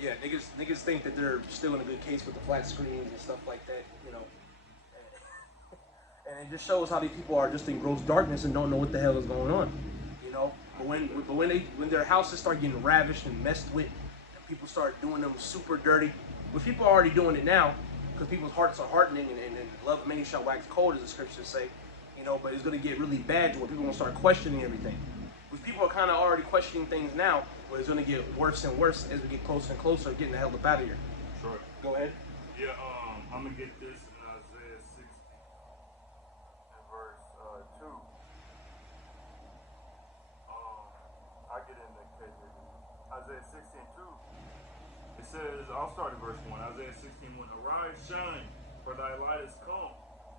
Yeah, niggas think that they're still in a good case with the flat screens and stuff like that, you know. And it just shows how these people are just in gross darkness and don't know what the hell is going on, you know. But when their houses start getting ravished and messed with, and people start doing them super dirty, which people are already doing it now, because people's hearts are hardening and love of many shall wax cold, as the scriptures say, you know. But it's gonna get really bad to where people are gonna start questioning everything. Because people are kind of already questioning things now, but it's gonna get worse and worse as we get closer and closer, getting the hell up out of here. Sure. Go ahead. Yeah, I'm gonna get this in Isaiah 60 and verse 2. I get in the KJV. Isaiah 16:2. It says, I'll start at verse 1. Isaiah 16:1. Arise, shine, for thy light is come,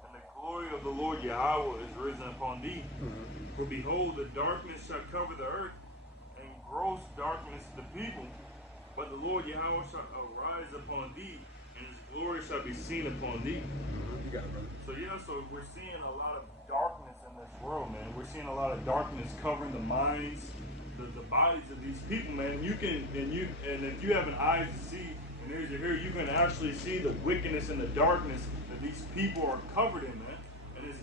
and the glory of the Lord Yahweh is risen upon thee. For behold, the darkness shall cover the earth, and gross darkness the people. But the Lord Yahweh shall arise upon thee, and his glory shall be seen upon thee. You got it, brother. So yeah, so we're seeing a lot of darkness in this world, man. We're seeing a lot of darkness covering the minds, the bodies of these people, man. And if you have an eye to see and ears to hear, you can actually see the wickedness and the darkness that these people are covered in, man.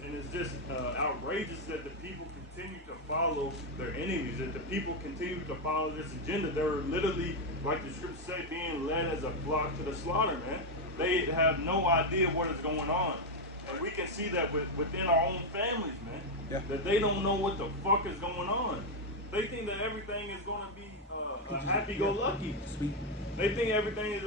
And it's just outrageous that the people continue to follow their enemies, that the people continue to follow this agenda. They're literally, like the scriptures say, being led as a flock to the slaughter, man. They have no idea what is going on. And we can see that within our own families, man. Yeah. That they don't know what the fuck is going on. They think that everything is going to be happy-go-lucky. Sweet. They think everything is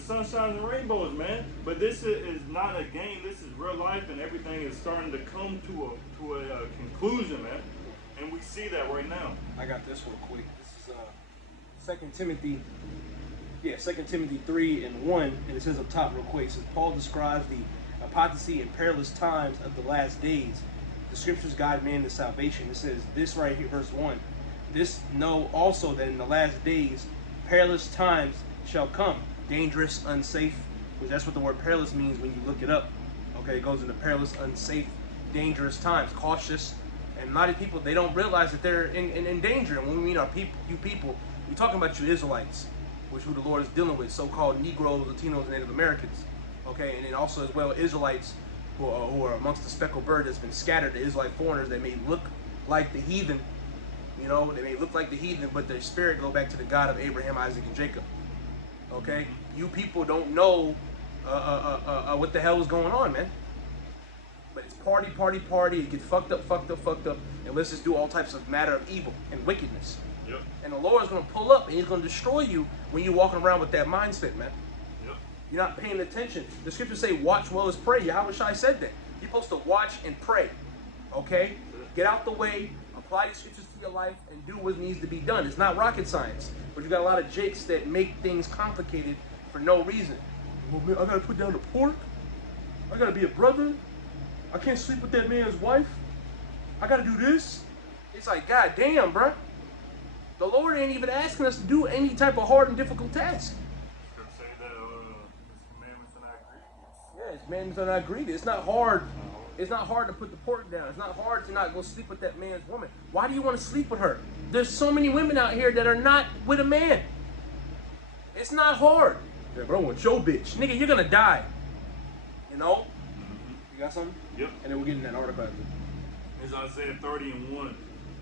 sunshine and rainbows, man. But this is not a game. This is real life, and everything is starting to come to a conclusion, man. And we see that right now. I got this real quick. This is 2 Timothy. Yeah, 2 Timothy 3:1, and it says up top real quick. It says Paul describes the apostasy and perilous times of the last days. The scriptures guide man to salvation. It says this right here, verse 1. This know also that in the last days perilous times shall come. Dangerous, unsafe, because that's what the word perilous means when you look it up. Okay, it goes into perilous, unsafe, dangerous times, cautious. And a lot of people, they don't realize that they're in danger. And when we mean our people, you people, we're talking about you Israelites, which who the Lord is dealing with, so-called Negroes, Latinos, and Native Americans. Okay, and then also as well Israelites who are amongst the speckled bird that's been scattered, the Israelite foreigners that may look like the heathen, you know, they may look like the heathen, but their spirit go back to the God of Abraham, Isaac, and Jacob. Okay, you people don't know what the hell is going on, man. But it's party, party, party. It gets fucked up, and let's just do all types of matter of evil and wickedness. Yep. And the Lord is going to pull up, and He's going to destroy you when you're walking around with that mindset, man. Yep. You're not paying attention. The scriptures say, watch well as pray. Yahweh Shai said that. You're supposed to watch and pray. Okay? Get out the way, apply the scriptures to your life, and do what needs to be done. It's not rocket science. But you got a lot of jakes that make things complicated for no reason. Well, man, I got to put down the pork. I got to be a brother. I can't sleep with that man's wife. I got to do this. It's like, God damn, bruh. The Lord ain't even asking us to do any type of hard and difficult task. Say that His commandments are not grievous. Yeah, His commandments are not grievous. It's not hard. It's not hard to put the pork down. It's not hard to not go sleep with that man's woman. Why do you want to sleep with her? There's so many women out here that are not with a man. It's not hard. Yeah, bro, I want your bitch. Nigga, you're going to die. You know? You got something? Yep. And then we'll get in that article. It's Isaiah 30:1.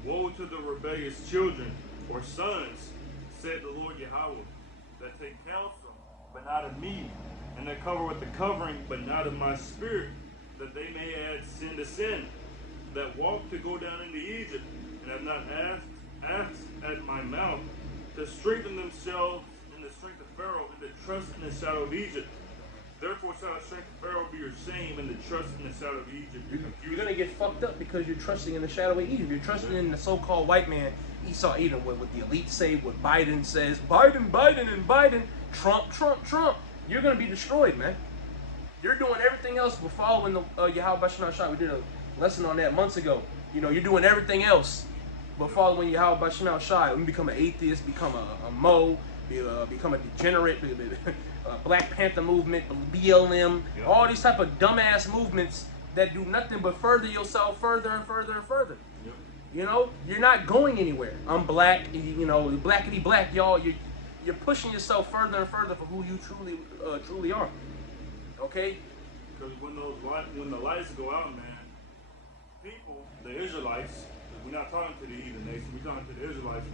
Woe to the rebellious children or sons, said the Lord Yahweh, that take counsel, but not of me, and that cover with the covering, but not of my spirit, that they may add sin to sin, that walk to go down into Egypt, and have not asked at my mouth, to strengthen themselves in the strength of Pharaoh, and to trust in the shadow of Egypt. Therefore shall the strength of Pharaoh be your shame, and the trust in the shadow of Egypt. You're going to get fucked up because you're trusting in the shadow of Egypt. You're trusting in the so-called white man, Esau, Edom, what the elite say, what Biden says. Biden, Trump. You're going to be destroyed, man. You're doing everything else but following the Yahweh Bashana Shai. We did a lesson on that months ago. You know, you're doing everything else but following Yahweh Bashana Shai. You become an atheist, become a Mo, become a degenerate, Black Panther movement, BLM, all these type of dumbass movements that do nothing but further yourself further and further and further. Yep. You know, you're not going anywhere. I'm black, you know, blackity black, y'all. you're pushing yourself further and further from who you truly are. Okay? Because when the lights go out, man, people, the Israelites, we're not talking to the heathen nation, we're talking to the Israelites.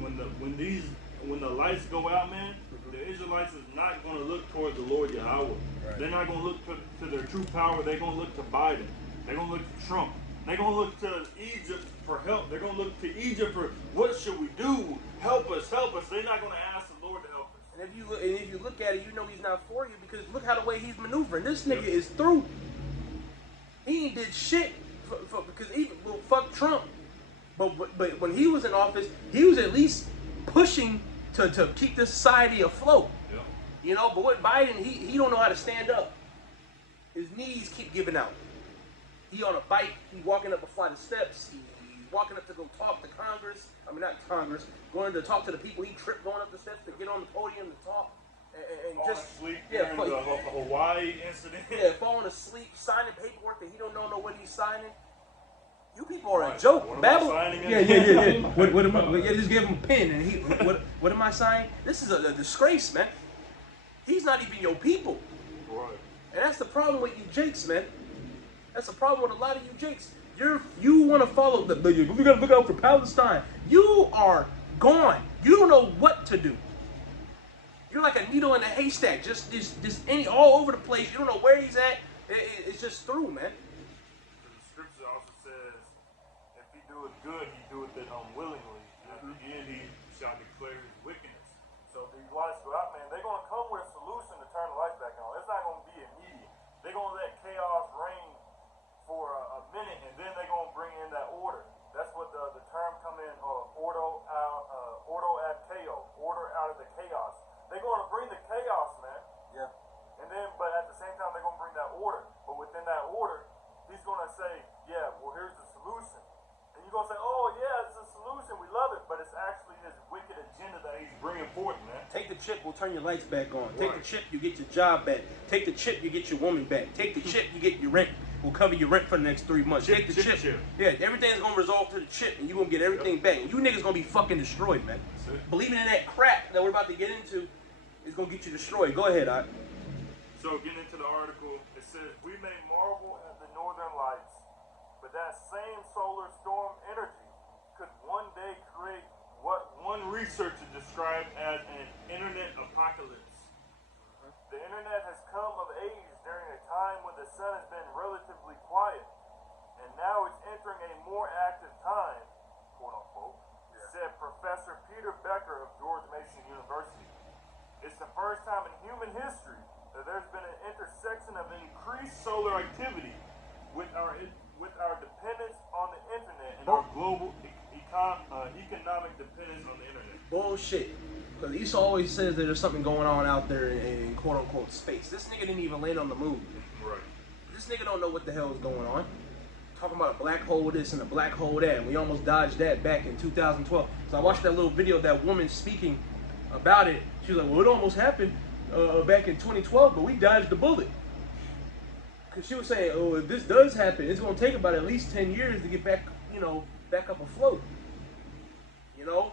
When the lights go out, man, the Israelites is not going to look toward the Lord Yahweh. Right. They're not going to look to their true power. They're going to look to Biden. They're going to look to Trump. They're going to look to Egypt for help. They're going to look to Egypt for what should we do? Help us, help us. They're not going to ask the Lord to help us. And if you look at it, you know he's not for you because look how the way he's maneuvering. This nigga is through. He ain't did shit fuck Trump. But when he was in office, he was at least pushing to keep this society afloat. Yeah. You know, but with Biden, he don't know how to stand up. His knees keep giving out. He on a bike, he walking up a flight of steps, he's walking up to go talk to Congress. I mean, not Congress, going to talk to the people. He tripped going up the steps to get on the podium to talk. And just asleep during the Hawaii incident. Yeah, falling asleep, signing paperwork that he don't know what he's signing. You people are a joke. Babble. Yeah. What am I? Yeah, just give him a pen and what am I signing? This is a disgrace, man. He's not even your people. Right. And that's the problem with you jakes, man. That's the problem with a lot of you jakes. You want to follow you got to look out for Palestine. You are gone. You don't know what to do. You're like a needle in a haystack, just all over the place. You don't know where he's at. It's just through, man. The scripture also says, if he doeth good, he doeth it unwillingly. And at the end, he shall declare his wickedness. So if these lights go out, man, they're going to come with a solution to turn the lights back on. It's not going to be immediate. They're going to let chaos reign for a minute, and then they're going to bring in that order. That's what the term come in, ordo ad chaos, order out of the chaos. They're going to bring the chaos, man. Yeah. And then, but at the same time, they're going to bring that order. But within that order, he's going to say, yeah, well, here's the solution. And you're going to say, oh, yeah, it's a solution. We love it. But it's actually his wicked agenda that he's bringing forth, man. Take the chip, we'll turn your lights back on. Right. Take the chip, you get your job back. Take the chip, you get your woman back. Take the chip, you get your rent. We'll cover your rent for the next 3 months. Take the chip. Yeah, everything's going to resolve to the chip, and you're going to get everything back. And you niggas going to be fucking destroyed, man. Believing in that crap that we're about to get into is going to get you destroyed. Go ahead, Ike. So getting into the article, it says, we may marvel at the northern lights, but that same solar storm energy could one day create what one researcher described as an internet apocalypse. The internet has come of age during a time when the sun has been relatively quiet, and now it's entering a more active time, quote unquote, said Professor Peter Becker of George Mason University. It's the first time in human history that there's been an intersection of increased solar activity with our dependence on the internet and our global economic dependence on the internet. Bullshit. Because Esau always says that there's something going on out there in quote unquote space. This nigga didn't even land on the moon. Right. This nigga don't know what the hell is going on. Talking about a black hole this and a black hole that. And we almost dodged that back in 2012. So I watched that little video of that woman speaking about it. She was like, well, it almost happened back in 2012, but we dodged the bullet. Because she was saying, oh, if this does happen, it's going to take about at least 10 years to get back, back up afloat. You know?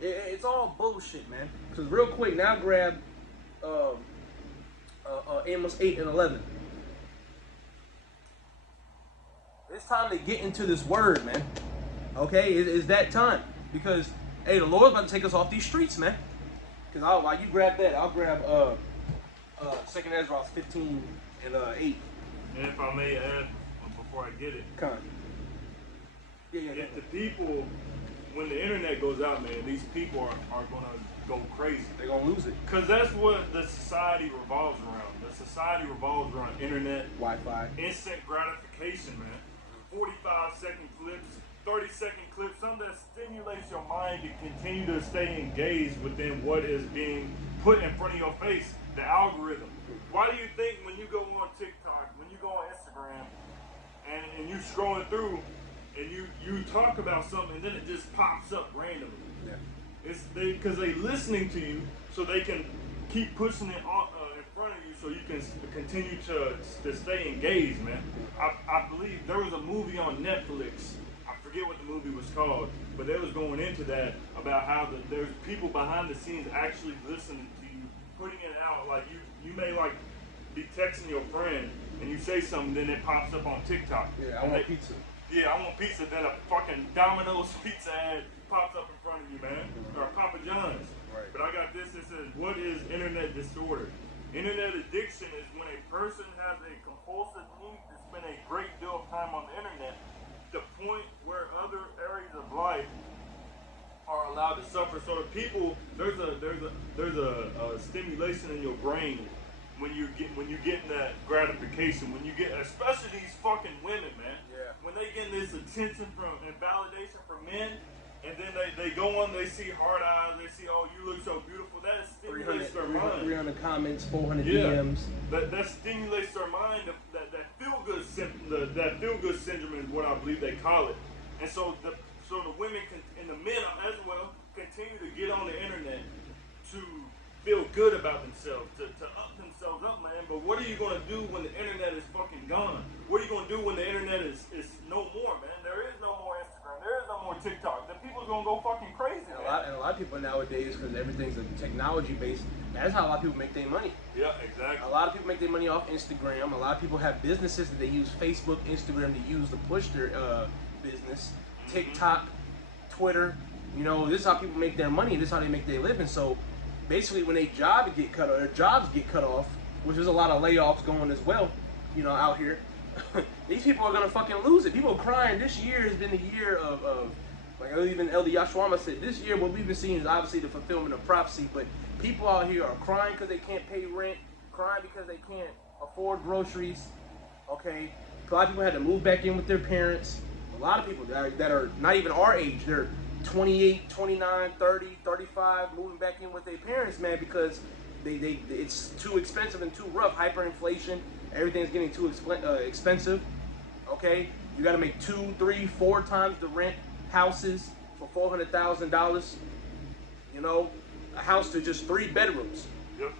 It's all bullshit, man. Because real quick, now grab Amos 8 and 11. It's time to get into this word, man. Okay? It's that time. Because, hey, the Lord's about to take us off these streets, man. Because while you grab that, I'll grab 2nd Ezra 15 and 8. And if I may add, before I get it. Come on. Yeah. If the people, when the internet goes out, man, these people are going to go crazy. They're going to lose it. Because that's what the society revolves around. The society revolves around internet. Wi-Fi. Instant gratification, man. 45-second clips, 30-second clips, something that stimulates your mind to continue to stay engaged within what is being put in front of your face, the algorithm. Why do you think when you go on TikTok, when you go on Instagram, and you scrolling through, and you talk about something, and then it just pops up randomly? Yeah. It's because they listening to you, so they can keep pushing it on, in front of you, so you can continue to stay engaged, man. I believe there was a movie on Netflix. I forget forget what the movie was called, but they was going into that about how there's people behind the scenes actually listening to you, putting it out. Like you may like be texting your friend and you say something, then it pops up on TikTok. Yeah, I want pizza. Yeah, I want pizza. Then a fucking Domino's pizza ad pops up in front of you, man, or Papa John's. Right. But I got this. It says, what is internet disorder? Internet addiction is when a person has a compulsive need to spend a great deal of time on the internet, to the point where other areas of life are allowed to suffer. So the people, there's a stimulation in your brain when you get that gratification, when you get, especially these fucking women, man. Yeah. When they get this attention and validation from men, and then they go on, they see hard eyes, they see, oh, you look so beautiful. That stimulates their mind. 300 comments, 400 yeah. DMs. That stimulates their mind. That feel good syndrome is what I believe they call it. And so the women and the men as well continue to get on the internet to feel good about themselves, to up themselves up, man. But what are you gonna do when the internet is fucking gone? What are you gonna do when the internet is no more, man? There is no more Instagram. There is no more TikTok. The people's gonna go fucking crazy, And man. a lot of people nowadays, because everything's technology based, that's how a lot of people make their money. Yeah, exactly. A lot of people make their money off Instagram. A lot of people have businesses that they use Facebook, Instagram to use to push their business. TikTok, Twitter. You know, this is how people make their money. This is how they make their living. So basically, when their jobs get cut off, which there's a lot of layoffs going as well, you know, out here, these people are gonna fucking lose it. People are crying. This year has been the year of like even Elder Yashwama said, this year what we've been seeing is obviously the fulfillment of prophecy, but people out here are crying because they can't pay rent, crying because they can't afford groceries, okay? A lot of people had to move back in with their parents. A lot of people that are not even our age, they're 28, 29, 30, 35, moving back in with their parents, man, because it's too expensive and too rough. Hyperinflation, everything's getting too expensive, okay? You gotta make 2, 3, 4 times the rent houses for $400,000. You know, a house to just 3 bedrooms. Yep.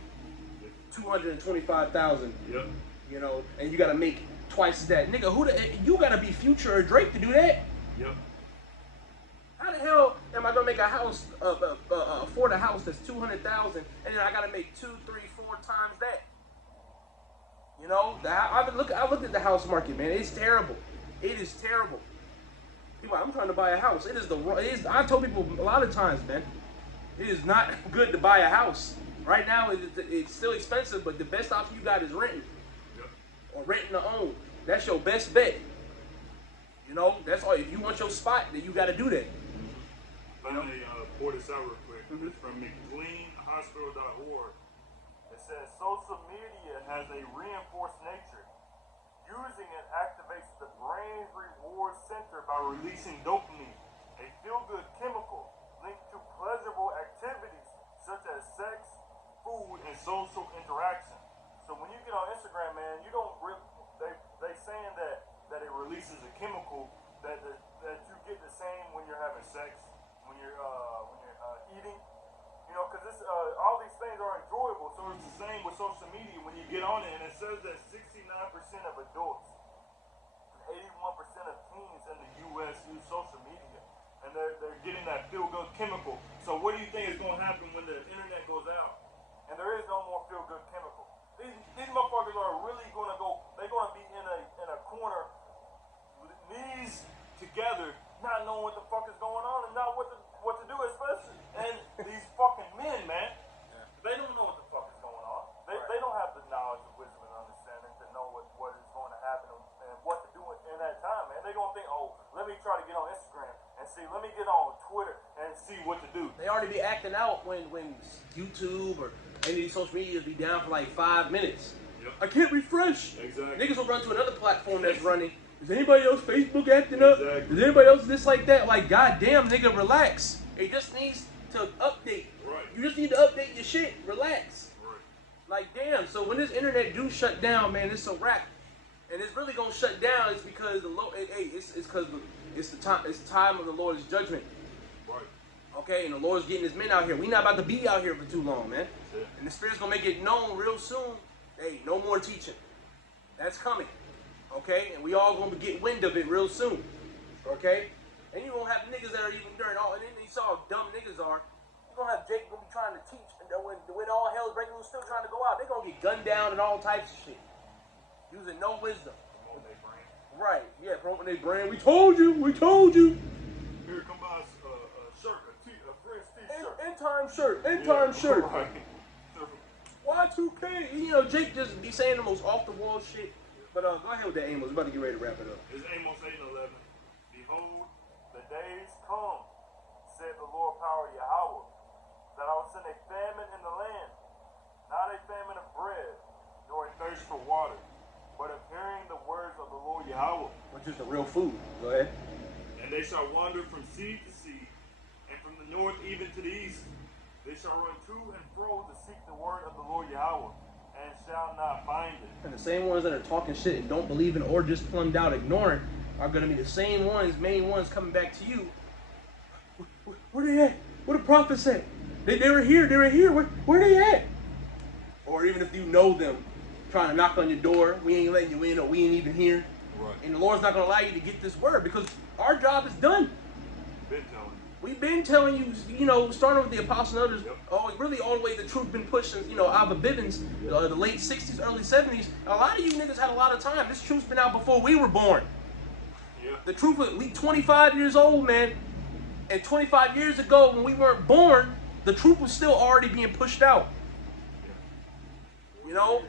$225,000. Yep. You know, and you gotta make twice that. Nigga, you gotta be Future or Drake to do that? Yep. How the hell am I gonna make a house, afford a house that's $200,000, and then I gotta make 2, 3, 4 times that? You know, I looked at the house market, man. It's terrible. It is terrible. People, I'm trying to buy a house. I told people a lot of times, man, it is not good to buy a house. Right now, it's still expensive, but the best option you got is renting. Yep. Or renting to own. That's your best bet. You know, that's all. If you want your spot, then you got to do that. Let me pour this out real quick. It's from McLeanHospital.org. It says social media has a reinforced nature. Using it activates the brain's reward center by releasing dopamine, a feel-good chemical linked to pleasurable activities such as sex, food, and social interaction. So when you get on Instagram, man, you don't really, they saying that it releases a chemical that you get the same when you're having sex, when you're eating, you know, because all these things are enjoyable. So it's the same with social media when you get on it, and it says that 69% of adults and 81% of teens in the U.S. use social media, and they're getting that feel-good chemical. So what do you think is going to happen when the internet goes out and there is no more feel-good chemical? These motherfuckers are really going to go. They're going to be in a corner, knees together, not knowing what the fuck is going on and not what to do, especially. And these fucking men, man, they don't know what the fuck is going on. They don't have the knowledge, of wisdom, and understanding to know what is going to happen and what to do in that time, man. They're going to think, oh, let me try to get on Instagram and see, let me get on Twitter and see what to do. They already be acting out when YouTube or any of these social medias be down for like 5 minutes. Yep. I can't refresh. Exactly. Niggas will run to another platform that's running. Is anybody else Facebook acting up? Exactly. Is anybody else this like that? Like, goddamn, nigga, relax. It just needs to update. Right. You just need to update your shit. Relax. Right. Like, damn. So when this internet do shut down, man, it's a wrap. And it's really gonna shut down. It's because the Lord. It's because it's the time. It's the time of the Lord's judgment. Right. Okay, and the Lord's getting His men out here. We not about to be out here for too long, man. Yeah. And the Spirit's gonna make it known real soon. Hey, no more teaching. That's coming. Okay, and we all gonna get wind of it real soon. Okay, And you gonna have niggas that are even during all, and then you saw how dumb niggas are. You gonna have Jake gonna be trying to teach, and when all hell's breaking loose, still trying to go out. They gonna get gunned down and all types of shit, using no wisdom. Right? Yeah, promoting their brand. We told you. We told you. Here, come buy a shirt, a Prince t-shirt. End time shirt. End time shirt. Right. Y2K. You know, Jake just be saying the most off the wall shit. But go ahead with that, Amos. We're about to get ready to wrap it up. It's Amos 8:11. Behold, the days come, said the Lord power Yahweh, that I will send a famine in the land, not a famine of bread, nor a thirst for water, but of hearing the words of the Lord Yahweh. Which is the real food. Go ahead. And they shall wander from sea to sea, and from the north even to the east. They shall run to and fro to seek the word of the Lord Yahweh, and shall not find it. And the same ones that are talking shit and don't believe in or just plumbed out ignoring are going to be the same ones, main ones coming back to you. Where they at? Where the prophets at? They were here. They were here. Where they at? Or even if you know them, trying to knock on your door, we ain't letting you in, or we ain't even here. Right. And the Lord's not going to allow you to get this word because our job is done. Been telling you. We've been telling you, you know, starting with the Apostle and others, Yep. Really all the way the truth been pushing, you know, Abba Bibbins, the late 60s, early 70s. A lot of you niggas had a lot of time. This truth's been out before we were born. Yeah. The truth was, we 25 years old, man. And 25 years ago, when we weren't born, the truth was still already being pushed out. You know?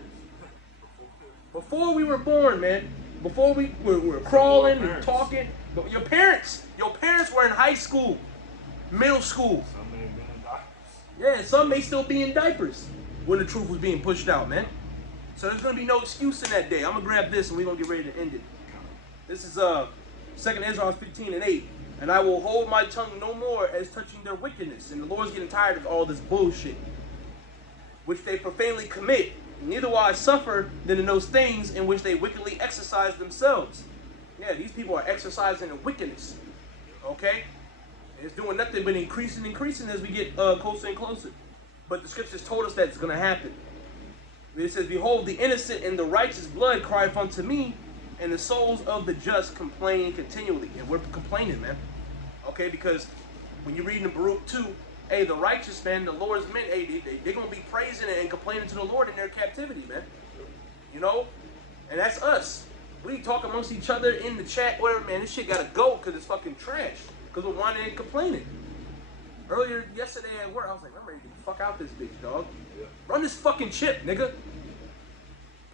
Before we were born, man. Before we were crawling and talking. But your parents were in high school, middle school. Some may have been in diapers. Yeah, some may still be in diapers when the truth was being pushed out, man. So there's going to be no excuse in that day. I'm going to grab this and we're going to get ready to end it. This is 2 Ezra 15:8. And I will hold my tongue no more as touching their wickedness. And the Lord's getting tired of all this bullshit, which they profanely commit. Neither will I suffer than in those things in which they wickedly exercise themselves. Yeah, these people are exercising in wickedness. Okay? It's doing nothing but increasing as we get closer and closer. But the scriptures told us that it's going to happen. It says, behold, the innocent and the righteous blood crieth unto me, and the souls of the just complain continually. And we're complaining, man. Okay, because when you read in Baruch 2, hey, the righteous, man, the Lord's men, hey, they're going to be praising and complaining to the Lord in their captivity, man. You know? And that's us. We talk amongst each other in the chat, whatever, man. This shit got to go because it's fucking trash. Because we're whining and complaining. Earlier, yesterday at work, I was like, I'm ready to get the fuck out this bitch, dog. Yeah. Run this fucking chip, nigga.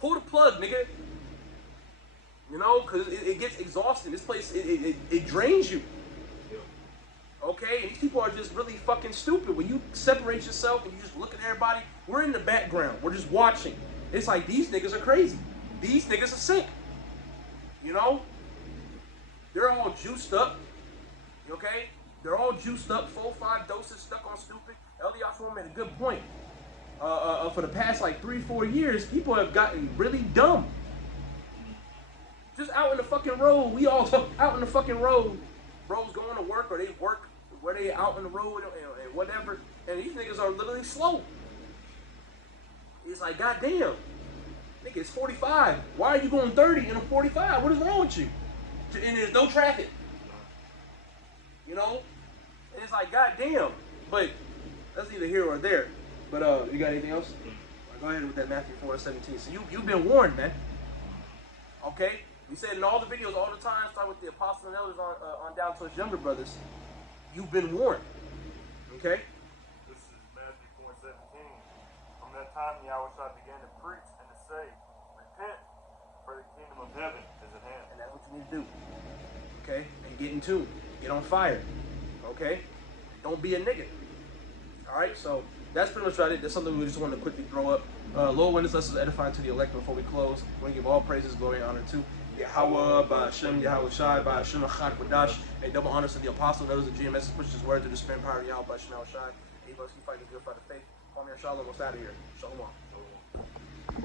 Pull the plug, nigga. You know, because it gets exhausting. This place, it drains you. Yeah. Okay? And these people are just really fucking stupid. When you separate yourself and you just look at everybody, we're in the background. We're just watching. It's like, these niggas are crazy. These niggas are sick. You know? They're all juiced up. Okay? They're all juiced up, 4-5 doses stuck on stupid. Elias made a good point. For the past like 3-4 years, people have gotten really dumb. Just out in the fucking road, we all out in the fucking road. Bros going to work or they work where they out in the road and whatever. And these niggas are literally slow. It's like, goddamn. Nigga, it's 45. Why are you going 30 in a 45? What is wrong with you? And there's no traffic. You know? And it's like, goddamn. But that's neither here or there. But you got anything else? Go ahead with that Matthew 4:17. So you've been warned, man. Okay? We said in all the videos all the time, starting with the apostles and elders on down to us younger brothers, you've been warned. Okay? This is Matthew 4:17. From that time Yahweh began to preach and to say, repent, for the kingdom of heaven is at hand. And that's what you need to do. Okay? And get in tune. Get on fire. Okay? Don't be a nigga. Alright? So that's pretty much about it. That's something we just wanted to quickly throw up. Lord, when this lesson is edifying to the elect before we close, we want to give all praises, glory, and honor to Yahweh, by Hashem, Yahweh Shai, by Hashem, Achak, Badash, and double honors to the apostle, those of GMS, push his word to the spirit power of Yahweh, by Hashem, Yahweh Shai. Anybody who fight to purify the faith, call me a shalom, what's out of here? Shalom.